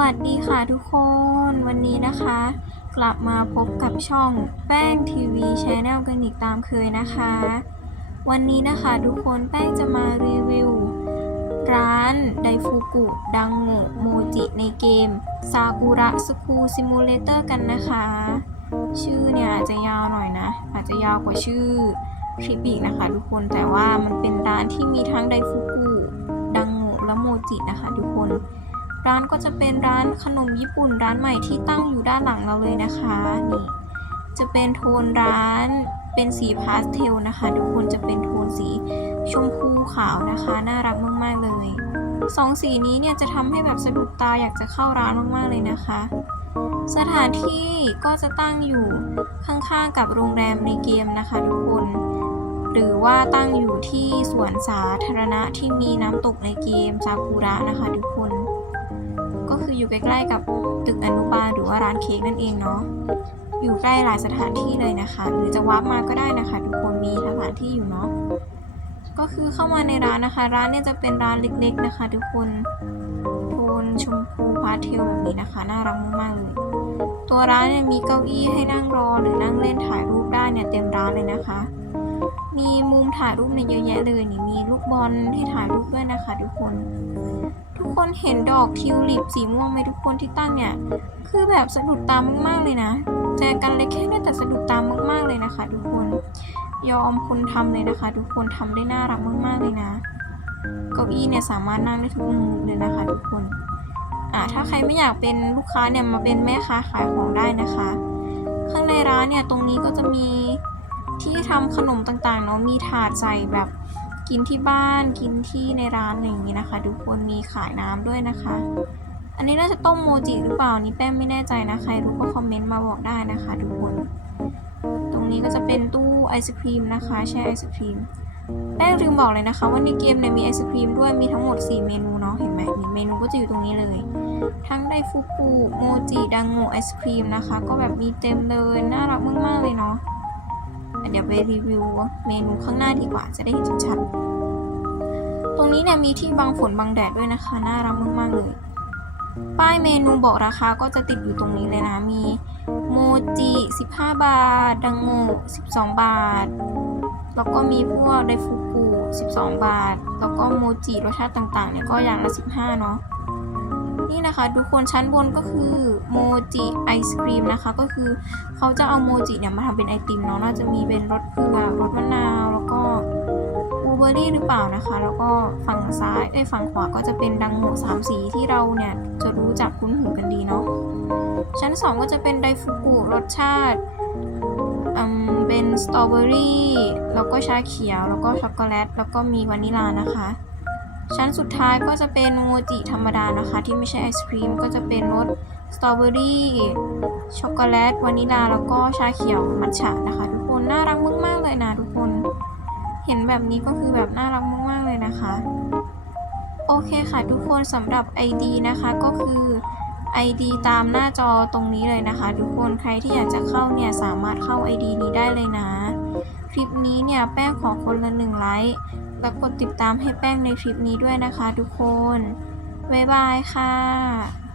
วัสดีค่ะทุกคนวันนี้นะคะ กลับมาพบกับช่องแป้งทีวีชแนลกันอีกตามเคยนะคะ วันนี้นะคะทุกคนแป้งจะมารีวิว ร้านไดฟูกุดังโงโมจิในเกมซากุระสคูซิมูเลเตอร์กันนะคะ ชื่อเนี่ยอาจจะยาวหน่อยนะ อาจจะยาวกว่าชื่อคลิปอีกนะคะ ทุกคนแต่ว่ามันเป็นร้านที่มีทั้งไดฟูกุดังโงและโมจินะคะ ทุกคน ร้านก็จะเป็นร้านขนมญี่ปุ่นร้านใหม่ที่ตั้งอยู่ด้านหลังเราเลยนะคะนี่จะเป็นโทนร้านเป็นสีพาสเทลนะคะ ทุกคนจะเป็นโทนสีชมพูขาวนะคะ น่ารักมากๆเลยสองสีนี้เนี่ยจะทำให้แบบสะดุดตาอยากจะเข้าร้านมากๆเลยนะคะ สถานที่ก็จะตั้งอยู่ข้างๆกับโรงแรมในเกมนะคะทุกคน หรือว่าตั้งอยู่ที่สวนสาธารณะที่มีน้ำตกในเกมซากุระนะคะทุกคน ก็คืออยู่ใกล้ๆกับตึกอนุบาลหรือว่าร้านเค้กนั่นเองเนาะอยู่ใกล้หลายสถานที่เลยนะคะ หรือจะวับมาก็ได้นะคะทุกคนมีสถานที่อยู่เนาะก็คือเข้ามาในร้านนะคะ ร้านเนี่ยจะเป็นร้านเล็กๆนะคะ ทุกคนโทนชมพูพาสเทลแบบนี้นะคะ น่ารักมากๆเลยตัวร้านเนี่ยมีเก้าอี้ให้นั่งรอหรือนั่งเล่นถ่ายรูปได้เนี่ยเต็มร้านเลยนะคะ มีมุมถ่ายรูปเนี่ยเยอะแยะเลยนี่ กบอลให้ถ่ายรูปด้วยนะคะทุกคน ทุกคนเห็นดอกทิวลิปสีม่วงไหมทุกคนที่ตั้งเนี่ย คือแบบสะดุดตามากๆเลยนะแจกันเล็กแค่นี้แต่สะดุดตามากๆเลยนะคะทุกคน ยอมคนทำเลยนะคะ ทุกคนทำได้น่ารักมากๆเลยนะ เก้าอี้เนี่ยสามารถนั่งได้ทุกมุมเลยนะคะ ทุกคนอ่าถ้าใครไม่อยากเป็นลูกค้าเนี่ยมาเป็นแม่ค้าขายของได้นะคะ ข้างในร้านเนี่ยตรงนี้ก็จะมีที่ทำขนมต่างๆเนาะมีถาดใส่แบบ กินที่บ้านกินที่ในร้านอย่างนี้นะคะ ทุกคนมีขายน้ำด้วยนะคะ อันนี้น่าจะต้มโมจิหรือเปล่านี่แป้งไม่แน่ใจนะใครรู้ก็คอมเมนต์มาบอกได้นะคะทุกคน ตรงนี้ก็จะเป็นตู้ไอศครีมนะคะแช่ไอศครีมแป้งลืมบอกเลยนะคะ ว่าในเกมเนี่ยมีไอศครีมด้วยมีทั้งหมด 4 เมนูเนาะเห็นไหมนี่เมนูก็จะอยู่ตรงนี้เลย ทั้งไดฟุกุโมจิดังโงไอศครีมนะคะ ก็แบบมีเต็มเลยน่ารักมากๆเลยเนาะ เดี๋ยวไปรีวิวเมนูข้างหน้าดีกว่าจะได้เห็นชัดๆ ตรงนี้เนี่ยมีที่บังฝนบังแดดด้วยนะคะ น่ารักมากๆเลย ป้ายเมนูบอกราคาก็จะติดอยู่ตรงนี้เลยนะ มีโมจิ 15 บาท ดังโง12 บาท แล้วก็มีพวกไดฟุกุ 12 บาท แล้วก็โมจิรสชาติต่างๆเนี่ยก็อย่างละ 15 เนาะ นี่นะคะทุกคนชั้นบนก็คือโมจิไอศครีมนะคะ ก็คือเขาจะเอาโมจิเนี่ยมาทำเป็นไอติมเนาะน่าจะมีเป็นรสเผือรสมะนาวแล้วก็บลูเบอร์รี่หรือเปล่านะคะ แล้วก็ฝั่งซ้ายเอ้ยฝั่งขวาก็จะเป็นดังโงสามสีที่เราเนี่ยจะรู้จักคุ้นหูกันดีเนาะชั้น 2 ก็จะเป็นไดฟุกุรสชาติเป็นสตรอเบอรี่แล้วก็ชาเขียว แล้วก็ช็อกโกแลต แล้วก็มีวานิลานะคะ ชั้นสุดท้ายก็จะเป็นโมจิธรรมดานะคะ ที่ไม่ใช่ไอศครีมก็จะเป็นรสสตรอเบอรี่ช็อกโกแลตวานิลาแล้วก็ชาเขียวมัทฉะนะคะ ทุกคนน่ารักมากๆเลยนะทุกคน เห็นแบบนี้ก็คือแบบน่ารักมากๆเลยนะคะ โอเคค่ะทุกคนสำหรับ ID นะคะก็คือ ID ตามหน้าจอตรงนี้เลยนะคะ ทุกคนใครที่อยากจะเข้าเนี่ยสามารถเข้า ID นี้ได้เลยนะ คลิปนี้เนี่ยแป้งขอคนละหนึ่งไลค์ และกดติดตามให้แป้งในคลิปนี้ด้วยนะคะทุกคน บ๊ายบายค่ะ